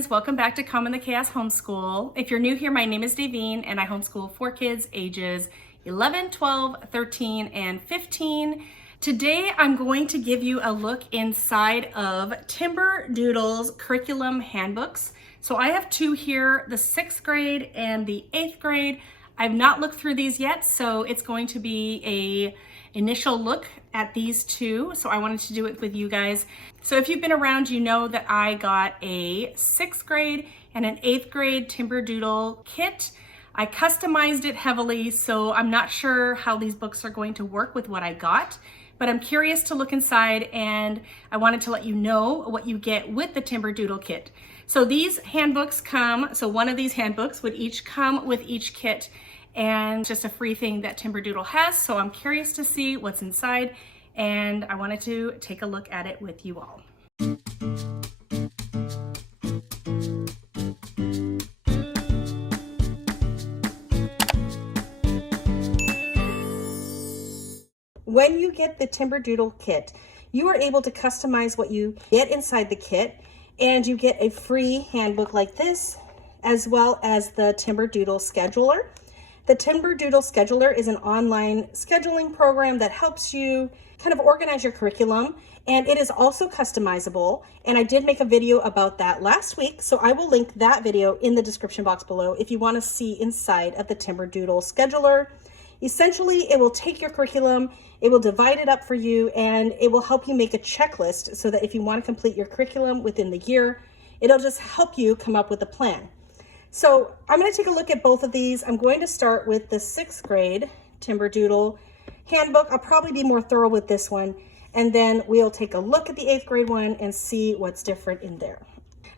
friends, welcome back to Calm in the Chaos Homeschool. If you're new here, my name is Davine and I homeschool 4 kids ages 11, 12, 13, and 15. Today I'm going to give you a look inside of Timberdoodle's Curriculum Handbooks. So I have two here, the 6th grade and the 8th grade. I've not looked through these yet, so it's going to be a initial look at these two. So I wanted to do it with you guys. So if you've been around, you know that I got a 6th grade and an 8th grade Timberdoodle kit. I customized it heavily, so I'm not sure how these books are going to work with what I got, but I'm curious to look inside and I wanted to let you know what you get with the Timberdoodle kit. So these handbooks come, so one of these handbooks would each come with each kit, and just a free thing that Timberdoodle has. So I'm curious to see what's inside and I wanted to take a look at it with you all. When you get the Timberdoodle kit, you are able to customize what you get inside the kit, and you get a free handbook like this, as well as the Timberdoodle scheduler. The Timberdoodle scheduler is an online scheduling program that helps you kind of organize your curriculum, and it is also customizable. And I did make a video about that last week, so I will link that video in the description box below if you want to see inside of the Timberdoodle scheduler. Essentially, it will take your curriculum, it will divide it up for you, and it will help you make a checklist so that if you want to complete your curriculum within the year, it'll just help you come up with a plan. So I'm going to take a look at both of these. I'm going to start with the 6th grade Timberdoodle handbook. I'll probably be more thorough with this one, and then we'll take a look at the 8th grade one and see what's different in there.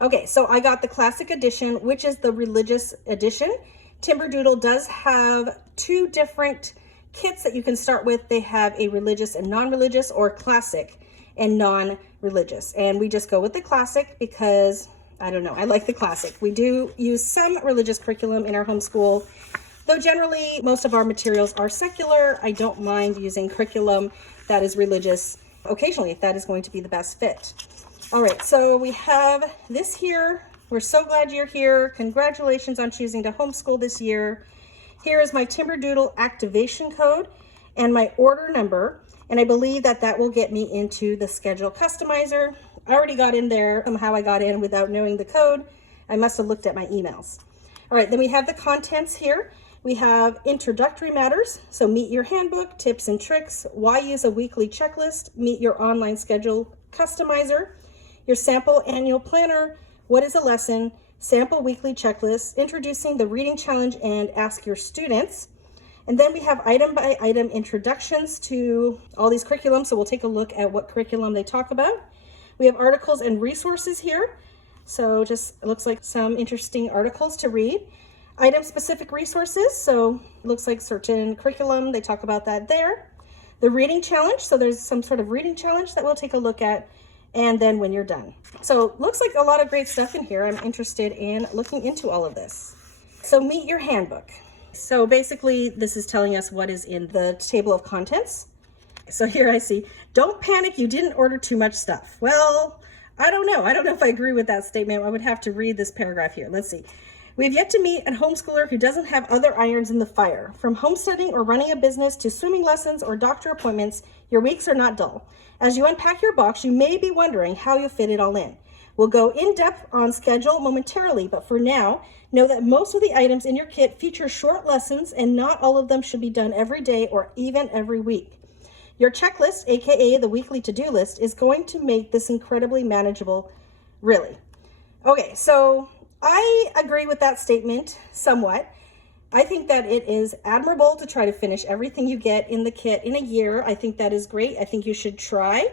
Okay, so I got the classic edition, which is the religious edition. Timberdoodle does have two different kits that you can start with. They have a religious and non-religious, or classic and non-religious. And we just go with the classic because, I don't know, I like the classic. We do use some religious curriculum in our homeschool, though generally most of our materials are secular. I don't mind using curriculum that is religious occasionally if that is going to be the best fit. All right, so we have this here. We're so glad you're here. Congratulations on choosing to homeschool this year. Here is my Timberdoodle activation code and my order number, and I believe that that will get me into the schedule customizer. I already got in there. Somehow I got in without knowing the code. I must have looked at my emails. All right, then we have the contents here. We have introductory matters, so meet your handbook, tips and tricks, why use a weekly checklist, meet your online schedule customizer, your sample annual planner, what is a lesson, sample weekly checklist, introducing the reading challenge, and ask your students. And then we have item by item introductions to all these curriculums, so we'll take a look at what curriculum they talk about. We have articles and resources here, so just it looks like some interesting articles to read. Item specific resources, so it looks like certain curriculum, they talk about that there. The reading challenge, so there's some sort of reading challenge that we'll take a look at, and then when you're done. So looks like a lot of great stuff in here. I'm interested in looking into all of this. So meet your handbook. So basically this is telling us what is in the table of contents. So here I see, don't panic, you didn't order too much stuff. Well, I don't know. I don't know if I agree with that statement. I would have to read this paragraph here. Let's see. We've yet to meet a homeschooler who doesn't have other irons in the fire. From homesteading or running a business to swimming lessons or doctor appointments, your weeks are not dull. As you unpack your box, you may be wondering how you'll fit it all in. We'll go in depth on schedule momentarily, but for now, know that most of the items in your kit feature short lessons, and not all of them should be done every day or even every week. Your checklist, aka the weekly to-do list, is going to make this incredibly manageable, really. Okay, so I agree with that statement somewhat. I think that it is admirable to try to finish everything you get in the kit in a year. I think that is great. I think you should try,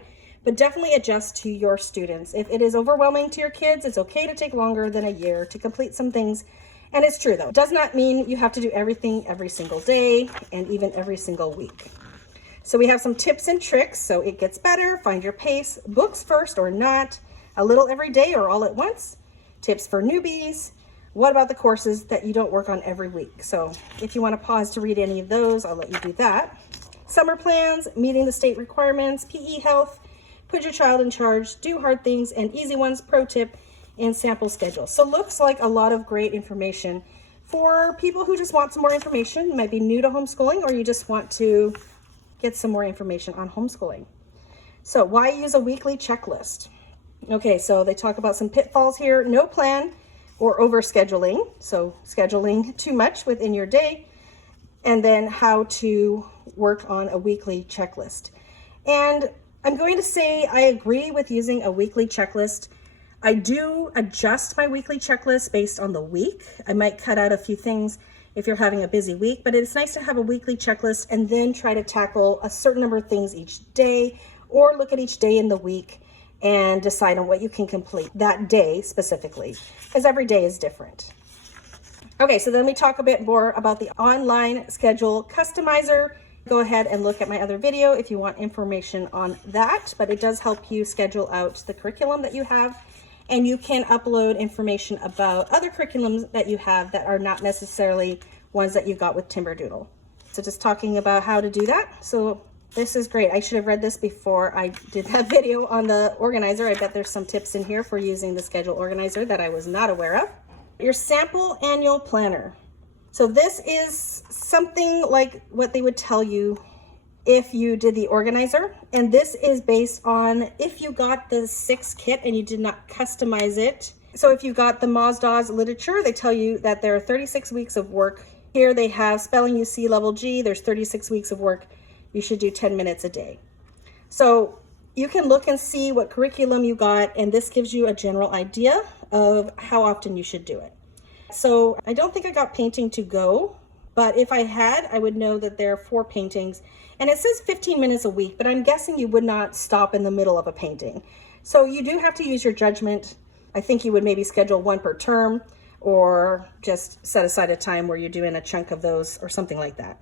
but definitely adjust to your students. If it is overwhelming to your kids, it's okay to take longer than a year to complete some things. And it's true though. It does not mean you have to do everything every single day and even every single week. So we have some tips and tricks. So it gets better, find your pace, books first or not, a little every day or all at once, tips for newbies. What about the courses that you don't work on every week? So if you want to pause to read any of those, I'll let you do that. Summer plans, meeting the state requirements, PE health, put your child in charge, do hard things and easy ones, pro tip, and sample schedule. So looks like a lot of great information for people who just want some more information. You might be new to homeschooling, or you just want to get some more information on homeschooling. So why use a weekly checklist? Okay, so they talk about some pitfalls here. No plan or overscheduling, so scheduling too much within your day, and then how to work on a weekly checklist. And I'm going to say I agree with using a weekly checklist. I do adjust my weekly checklist based on the week. I might cut out a few things if you're having a busy week, but it's nice to have a weekly checklist and then try to tackle a certain number of things each day, or look at each day in the week and decide on what you can complete that day specifically, because every day is different. Okay, so then we talk a bit more about the online schedule customizer. Go ahead and look at my other video if you want information on that, but it does help you schedule out the curriculum that you have, and you can upload information about other curriculums that you have that are not necessarily ones that you got with Timberdoodle. So just talking about how to do that. So this is great. I should have read this before I did that video on the organizer. I bet there's some tips in here for using the schedule organizer that I was not aware of. Your sample annual planner. So this is something like what they would tell you if you did the organizer. And this is based on if you got the 6th kit and you did not customize it. So if you got the Mazda's literature, they tell you that there are 36 weeks of work. Here they have spelling UC level G. There's 36 weeks of work. You should do 10 minutes a day. So you can look and see what curriculum you got, and this gives you a general idea of how often you should do it. So I don't think I got painting to go, but if I had, I would know that there are 4 paintings, and it says 15 minutes a week, but I'm guessing you would not stop in the middle of a painting. So you do have to use your judgment. I think you would maybe schedule 1 per term, or just set aside a time where you're doing a chunk of those or something like that.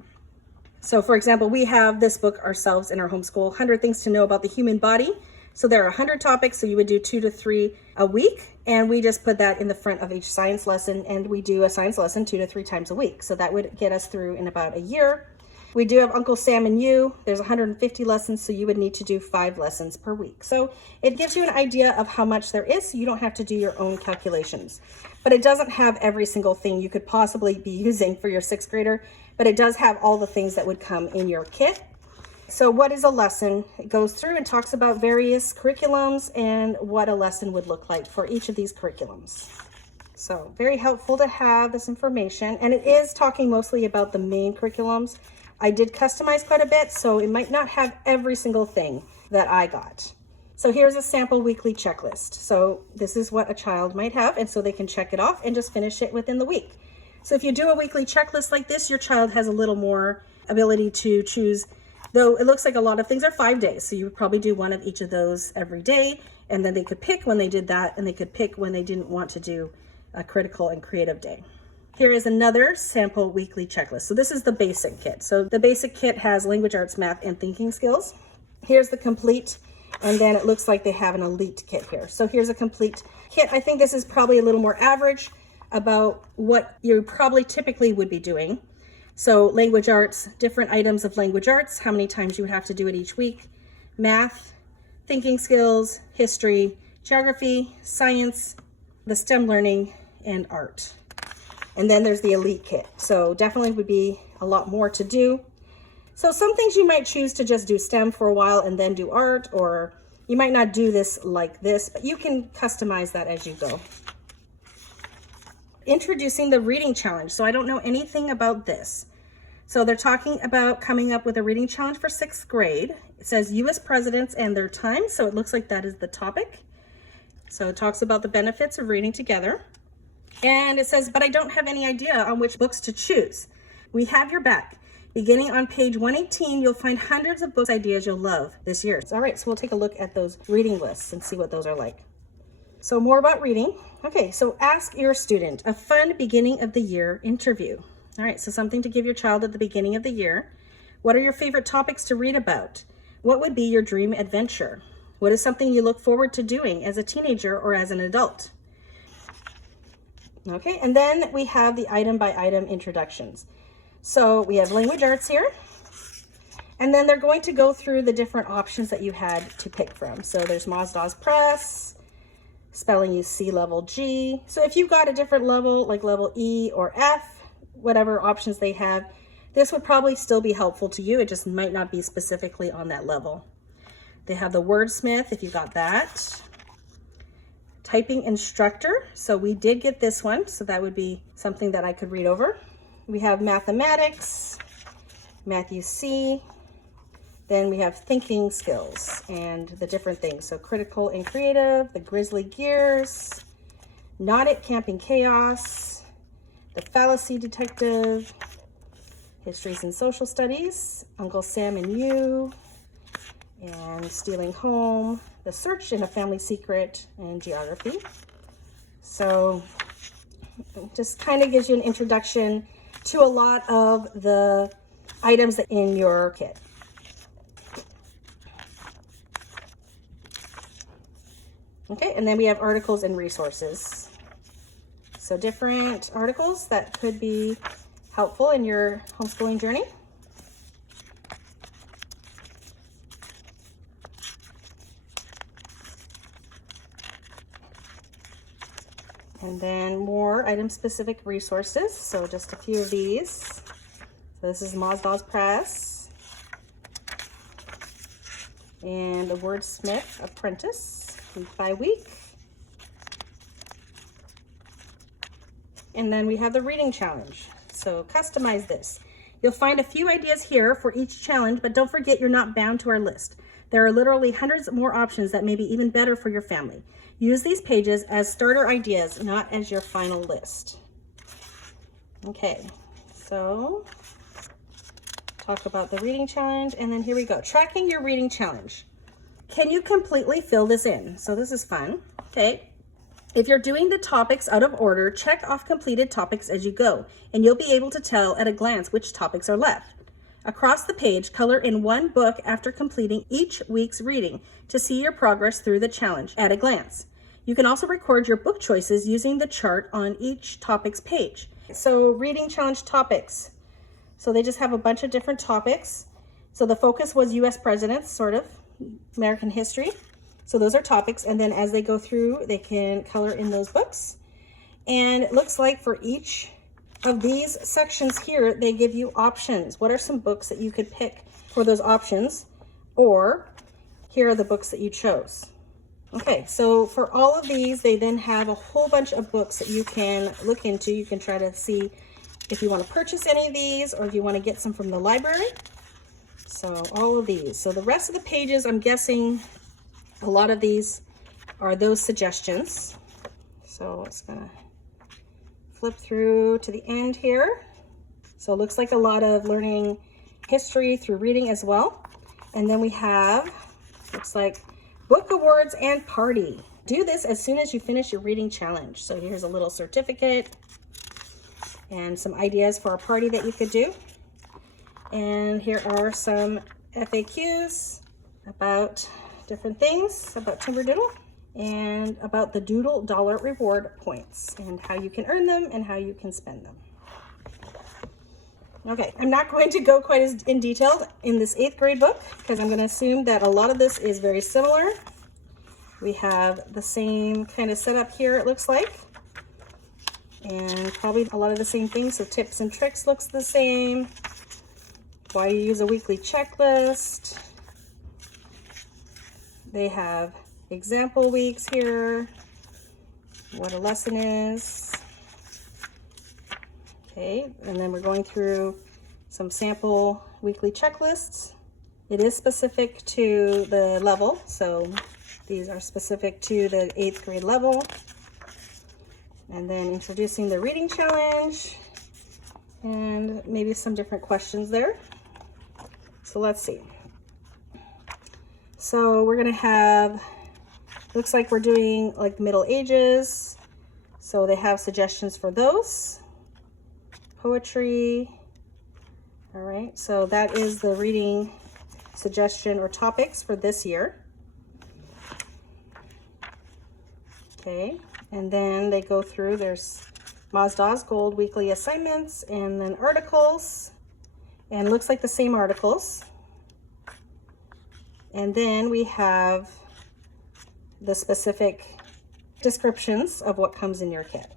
So for example, we have this book ourselves in our homeschool, 100 Things to Know About the Human Body. So there are 100 topics, so you would do 2 to 3 a week, and we just put that in the front of each science lesson, and we do a science lesson 2 to 3 times a week. So that would get us through in about a year. We do have Uncle Sam and You. There's 150 lessons, so you would need to do 5 lessons per week. So it gives you an idea of how much there is, so you don't have to do your own calculations. But it doesn't have every single thing you could possibly be using for your 6th grader, but it does have all the things that would come in your kit. So what is a lesson? It goes through and talks about various curriculums and what a lesson would look like for each of these curriculums. So very helpful to have this information, and it is talking mostly about the main curriculums. I did customize quite a bit, so it might not have every single thing that I got. So here's a sample weekly checklist. So this is what a child might have, and so they can check it off and just finish it within the week. So if you do a weekly checklist like this, your child has a little more ability to choose, though it looks like a lot of things are 5 days. So you would probably do one of each of those every day, and then they could pick when they did that, and they could pick when they didn't want to do a critical and creative day. Here is another sample weekly checklist. So this is the basic kit. So the basic kit has language arts, math, and thinking skills. Here's the complete, and then it looks like they have an elite kit here. So here's a complete kit. I think this is probably a little more average about what you probably typically would be doing. So language arts, different items of language arts, how many times you would have to do it each week, math, thinking skills, history, geography, science, the STEM learning, and art. And then there's the elite kit. So definitely would be a lot more to do. So some things you might choose to just do STEM for a while and then do art, or you might not do this like this, but you can customize that as you go. Introducing the reading challenge. So I don't know anything about this. So they're talking about coming up with a reading challenge for 6th grade. It says US presidents and their time. So it looks like that is the topic. So it talks about the benefits of reading together. And it says, but I don't have any idea on which books to choose. We have your back. Beginning on page 118, you'll find hundreds of books ideas you'll love this year. All right, so we'll take a look at those reading lists and see what those are like. So more about reading. Okay, so ask your student, a fun beginning of the year interview. All right, so something to give your child at the beginning of the year. What are your favorite topics to read about? What would be your dream adventure? What is something you look forward to doing as a teenager or as an adult? Okay, and then we have the item by item introductions. So we have language arts here, and then they're going to go through the different options that you had to pick from. So there's Mazda's Press, spelling use C level G. So if you've got a different level, like level E or F, whatever options they have, this would probably still be helpful to you. It just might not be specifically on that level. They have the wordsmith, if you got that. Typing instructor, so we did get this one, so that would be something that I could read over. We have mathematics, Matthew C. Then we have thinking skills and the different things. So critical and creative, the grizzly gears, not it, camping chaos, the fallacy detective, histories and social studies, Uncle Sam and you, and stealing home, the search in a family secret, and geography. So it just kind of gives you an introduction to a lot of the items in your kit. Okay, and then we have articles and resources. So different articles that could be helpful in your homeschooling journey. And then more item-specific resources. So just a few of these. So this is Mazdaw's Press. And the Wordsmith Apprentice, week by week. And then we have the reading challenge. So customize this. You'll find a few ideas here for each challenge, but don't forget you're not bound to our list. There are literally hundreds more options that may be even better for your family. Use these pages as starter ideas, not as your final list. Okay, so talk about the reading challenge, and then here we go. Tracking your reading challenge. Can you completely fill this in? So this is fun. Okay. If you're doing the topics out of order, check off completed topics as you go, and you'll be able to tell at a glance which topics are left. Across the page, color in one book after completing each week's reading to see your progress through the challenge at a glance. You can also record your book choices using the chart on each topic's page. So reading challenge topics. So they just have a bunch of different topics. So the focus was US presidents, sort of, American history. So those are topics, and then as they go through, they can color in those books. And it looks like for each of these sections here, they give you options. What are some books that you could pick for those options? Or here are the books that you chose. Okay, so for all of these, they then have a whole bunch of books that you can look into. You can try to see if you want to purchase any of these or if you want to get some from the library. So all of these. So the rest of the pages, I'm guessing a lot of these are those suggestions. So it's gonna flip through to the end here. So it looks like a lot of learning history through reading as well. And then we have, looks like book awards and party. Do this as soon as you finish your reading challenge. So here's a little certificate and some ideas for a party that you could do. And here are some FAQs about different things about Timberdoodle and about the Doodle Dollar reward points and how you can earn them and how you can spend them. Okay, I'm not going to go quite as in detail in this 8th grade book because I'm going to assume that a lot of this is very similar. We have the same kind of setup here, it looks like, and probably a lot of the same things. So tips and tricks looks the same. Why you use a weekly checklist. They have example weeks here, what a lesson is. Okay, and then we're going through some sample weekly checklists. It is specific to the level, so these are specific to the 8th grade level. And then introducing the reading challenge and maybe some different questions there. So let's see. So we're gonna have, looks like we're doing like Middle Ages. So they have suggestions for those. Poetry. All right, so that is the reading suggestion or topics for this year. Okay, and then they go through, there's Mazdaw's Gold weekly assignments and then articles. And it looks like the same articles. And then we have the specific descriptions of what comes in your kit.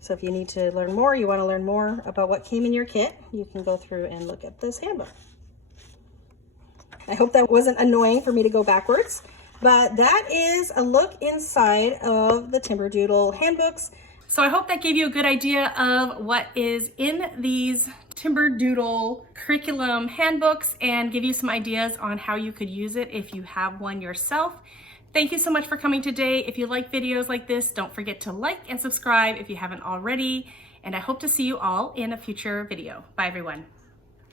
So if you need to learn more, you want to learn more about what came in your kit, you can go through and look at this handbook. I hope that wasn't annoying for me to go backwards, but that is a look inside of the Timberdoodle handbooks. So I hope that gave you a good idea of what is in these Timberdoodle curriculum handbooks and give you some ideas on how you could use it if you have one yourself. Thank you so much for coming today. If you like videos like this, don't forget to like and subscribe if you haven't already. And I hope to see you all in a future video. Bye everyone.